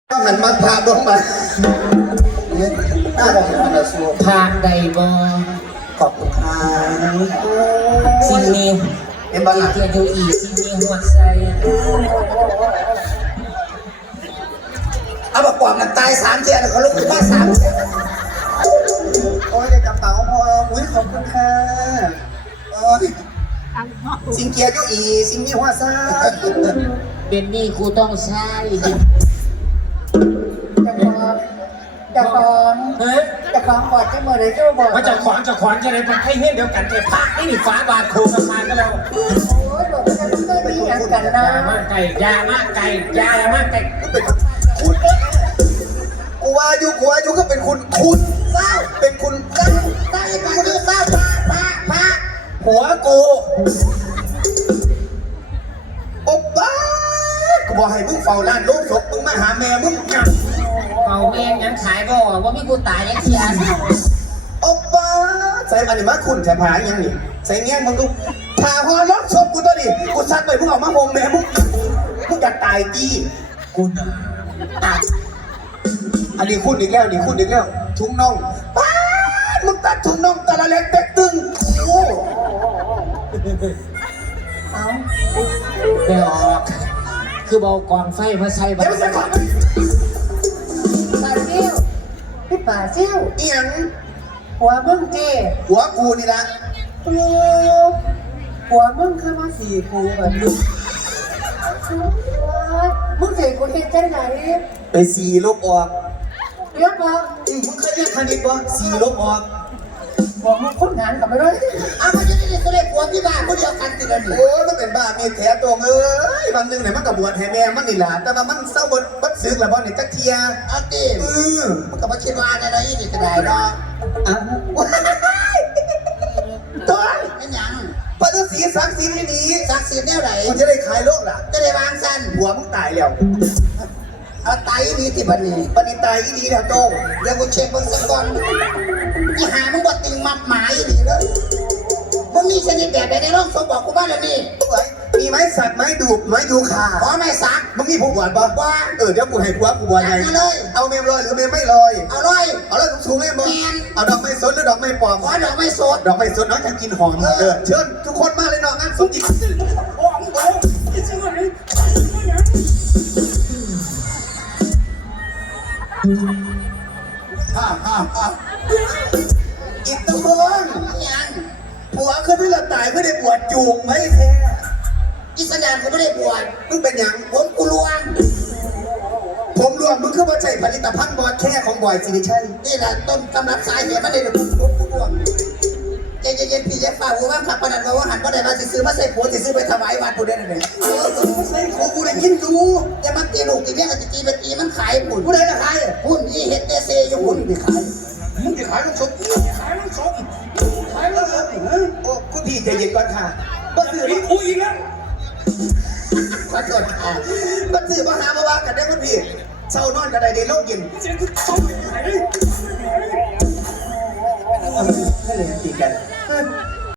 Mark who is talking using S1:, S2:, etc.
S1: หันมาพาลงมาหน้าบอกมันจะสู้
S2: ทางใดบ่
S1: ขอบคุณค่ะ
S2: สิ่งนี้
S1: เอ็มบ้า
S2: เกียรติอีสิ่งนี้หัวใจ
S1: เอาบอกกวางกันตาย3 เทียนเขาลุกขึ้นมา3 เทียนโอ้ยได้กระเป๋าพออุ้ยขอบคุณค่ะโอ้ยสิงเกียร์เจ้าอีสิงมีหัวซ่า
S2: เป็นนี่กูต้องใช้
S3: จะฟ้อง
S2: เฮ้ย
S3: จะฟ้องบอดจะเมื่อไรก็บอก
S2: มาจากขวานจะอะไรมันให้เงี้ยเดียวกันแต่ภาคนี่นี่ฟ้าบาดโคกันมาก็แล้ว
S3: โอ้ยบอกว่าจะไม่มีอย่างกันนะ
S2: ยามากไก่ยามากไก่ยามากไก่
S1: คุณกูว่าอยู่ก็เป็นคุณเศร้าเป็นคุณเศร้าใต้ไปคือเศร้าพระหัวกูอบบ้ากูบอกให้มึงเฝ้าร้านโลกศพมึงมาหาแม่มึงกัด
S2: เป่าแมงยังขายบ่ว่ามีกูตายยังเทียน
S1: อบบ้าใส่อันนี้มาคุณใส่ผายังนี่ใส่เงี้ยมึงดูผ่าพอรถศพกูตัวนี้กูซัดไปมึงออกมาโฮมแม่มึงอยากตายดี
S2: กูน่ะ
S1: อันนี้คุณอีกแล้วนี่คุณอีกแล้วทุ่งน่องป้ามึงตัดทุ่งน่องตะละเล็กเต็กตึงโอ้
S3: เอา
S2: เดี๋ยวออกคือเบากองไฟมาใส่บ้า
S1: เดี๋ยวมันจะขอ
S3: ป่าซิ่วพี่ป่าซิ่ว
S1: เอียง
S3: หัวมึงเจ้
S1: หัวกูนี่ละ
S3: หัวมึงคือมาสี่กูแบบนี้มึงเสียกูเห็นใจไหน
S1: ไปสีลบออก
S3: เรียกบอก
S1: มึงเคยเรียกคณิตบ่สีลบออก
S3: บอกมึงค้นหานกลับไปด้วย
S1: อ้าวมันจะได้ตัวเลขหัวพี่บ้านคนเดียวกันติดกันโอ้มันเป็นบ้ามีแถวตรงเอ้ยบางนึงเนี่ยมันกับบวชให้แม่มันนี่ล่ะแต่ว่ามันเศร้าบัดซึกแล้วบ่นี่จักเทียเอาติมันก็บ่คิดว่าอะไรนี่ก็ได้เนาะอ้าวตัวนั่นหยังพระฤาษีศักดิ์สิทธิ์นี่ศักดิ์สิทธิ์แนวไหนมันจะได้ขายโลกล่ะจะได้วางสั้นหัวมึงตายแล้วเอาตายอีนี่ติบัดนี้ตายอีนี่แล้วโตเดี๋ยวกูเช็คเบิ่งสักก่อนอีหามึงบ่ติงมัดหมายอีนี่เลยมึงมีชนิดแบบใดในโลกสมบอกกูบ้านแล้วนี่มีไม้สักไม้ดูบไม้ดูขาขอไม้สักมึงมีผู้บวชปะว่าเดี๋ยวกูให้กูว่ากูบวชไงเอาเมมลอยหรือเมมไม่ลอยเอาลอยสูงๆเลยมึงเอาดอกไม้สดหรือดอกไม้ปลอมขอดอกไม้สดน้องจะกินหอมเชิญทุกคนมาเลยน้องงั้นสมจิตอีกตัวเบิ้งยังผัวคือที่เราตายไม่ได้บวชจูงไหมแท้อีสัญญาณเขาไม่ได้บวชมึงเป็นยังผมกูลวงผมลวงมึงคือว่าใช่ผลิตภัณฑ์บอดแค่ของบอยสิริชัยนี่แหละต้นกำลังสายเหตุมันได้ผมกูลวงเย็นพี่เย็นฝ่าหัวว่าขับประดันว่าหันประดันมาซื้อมาใส่ผัวซื้อไปถวายวัดผู้ใดนั่นเองใส่ของกูได้ยินดูแต่มันตีลูกตีเลี้ยงกับตีเป็นตีมันขายหุ่นผู้ใดละขายหุ่นนี่เห็ดเตเซอยู่หุ่นไปขายมึงจะขายน้ำส้มขายน้ำส้มโอ้คุณพี่ใจเย็นก่อนค่ะก็คือนี่คุยแล้วขอโทษค่ะก็คือมาหามาว่ากันได้คุณพี่เช้านอนกันได้ในโลกเย็นก็เลยตีกัน